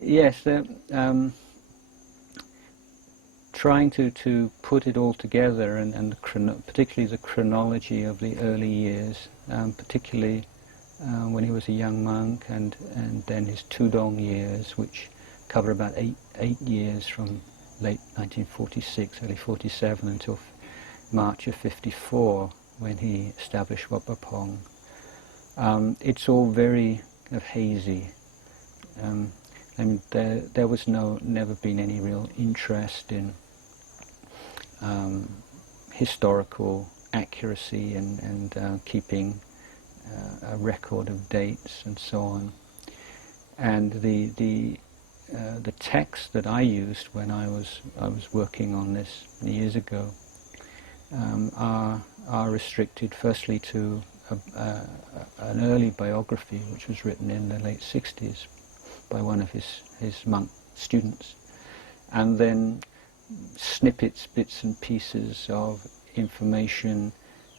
yes, trying to put it all together, and particularly the chronology of the early years, particularly when he was a young monk, and then his Tudong years, which cover about eight years from late 1946, early 47 until March of 54, when he established Wat Pah Pong. It's all very kind of hazy. And there was never been any real interest in historical accuracy and keeping a record of dates and so on. And the text that I used when I was working on this many years ago are restricted firstly to an early biography which was written in the late 60s by one of his monk students, and then snippets, bits and pieces of information,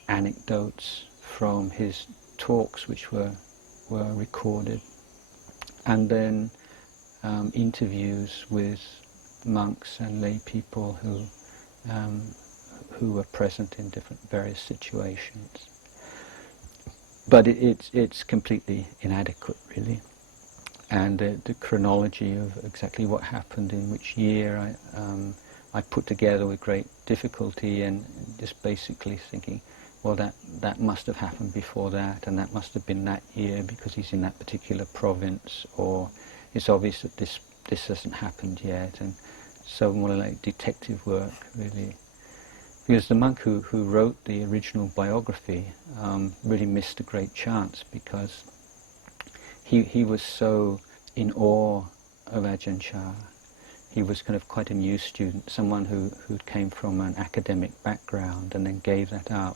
anecdotes from his talks which were recorded, and then interviews with monks and lay people who were present in various situations. But it's completely inadequate, really. And the chronology of exactly what happened in which year I put together with great difficulty, and just basically thinking, well, that must have happened before that, and that must have been that year because he's in that particular province, or it's obvious that this hasn't happened yet, and so more like detective work, really. Because the monk who wrote the original biography really missed a great chance, because he was so in awe of Ajahn Chah. He was kind of quite a new student, someone who came from an academic background and then gave that up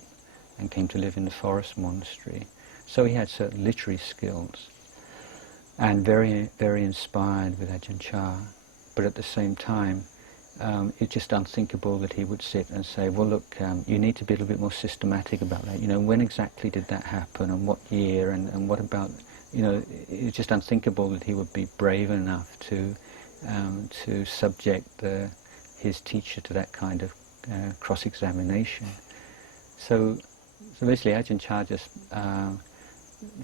and came to live in the forest monastery. So he had certain literary skills and very, very inspired with Ajahn Chah. But at the same time, it's just unthinkable that he would sit and say, well, look, you need to be a little bit more systematic about that. You know, when exactly did that happen, and what year, and what about, you know, it's just unthinkable that he would be brave enough to subject his teacher to that kind of cross-examination. So basically Ajahn Chah just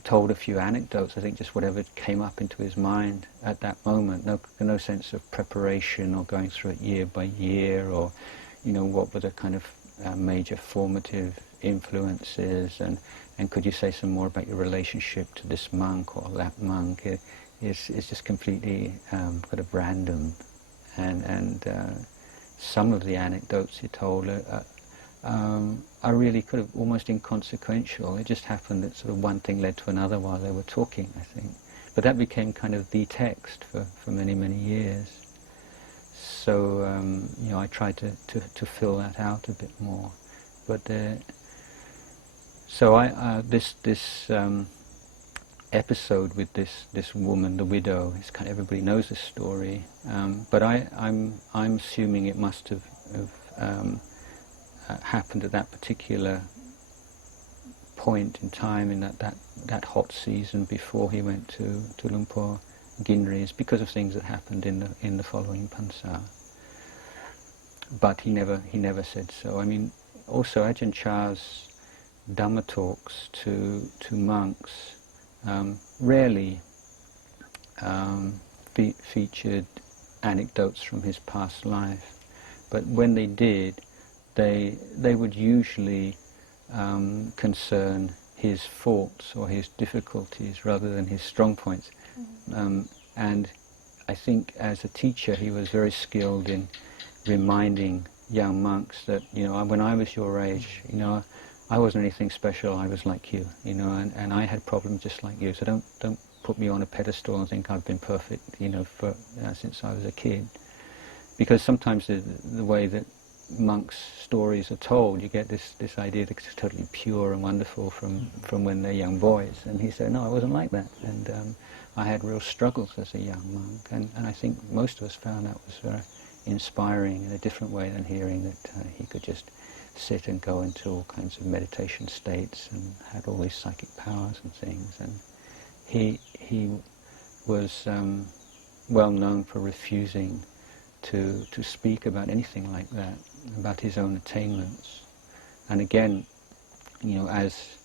told a few anecdotes, I think just whatever came up into his mind at that moment. No sense of preparation or going through it year by year, or, you know, what were the kind of major formative influences, and could you say some more about your relationship to this monk or that monk. It's just completely kind of random, and some of the anecdotes he told are really kind of almost inconsequential. It just happened that sort of one thing led to another while they were talking, I think. But that became kind of the text for many, many years. So, you know, I tried to fill that out a bit more. But so this episode with this woman, the widow, it's kind of, everybody knows this story. But I'm assuming it must have happened at that particular point in time, in that hot season before he went to Lumpur Ginris, because of things that happened in the following Pansa. But he never said so. I mean, also Ajahn Chah's Dhamma talks to monks rarely featured anecdotes from his past life, but when they did, they would usually concern his faults or his difficulties rather than his strong points. And I think as a teacher he was very skilled in reminding young monks that, you know, when I was your age, you know, I wasn't anything special, I was like you, you know, and I had problems just like you, so don't put me on a pedestal and think I've been perfect, you know, since I was a kid. Because sometimes the way that monks' stories are told, you get this idea that it's totally pure and wonderful from when they're young boys. And he said, no, I wasn't like that. And I had real struggles as a young monk. And I think most of us found that was very inspiring in a different way than hearing that he could just sit and go into all kinds of meditation states and had all these psychic powers and things. And he was well known for refusing to speak about anything like that, about his own attainments. And again, as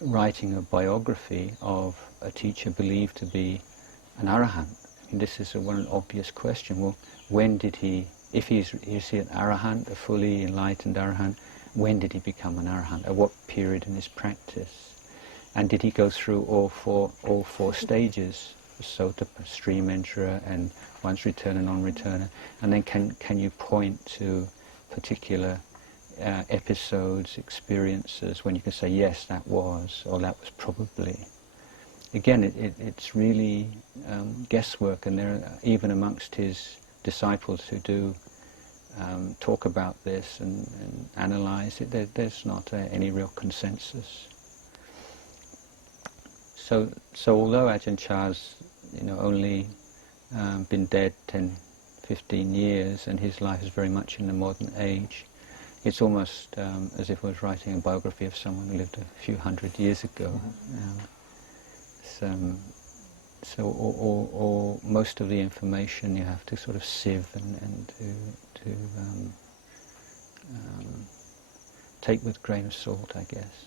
writing a biography of a teacher believed to be an arahant, this is one obvious question. Well, when did he, if is he an arahant, a fully enlightened arahant, when did he become an arahant? At what period in his practice? And did he go through all four stages, sota, stream enterer, and once returner, non-returner? And then can you point to particular episodes, experiences, when you can say, yes, that was, or that was probably? Again, it's really guesswork, and there are, even amongst his disciples who do talk about this and analyze it, there's not any real consensus. So although Ajahn Chah's only been dead 10, 15 years, and his life is very much in the modern age, it's almost as if I was writing a biography of someone who lived a few hundred years ago. So most of the information you have to sort of sieve and to take with a grain of salt, I guess.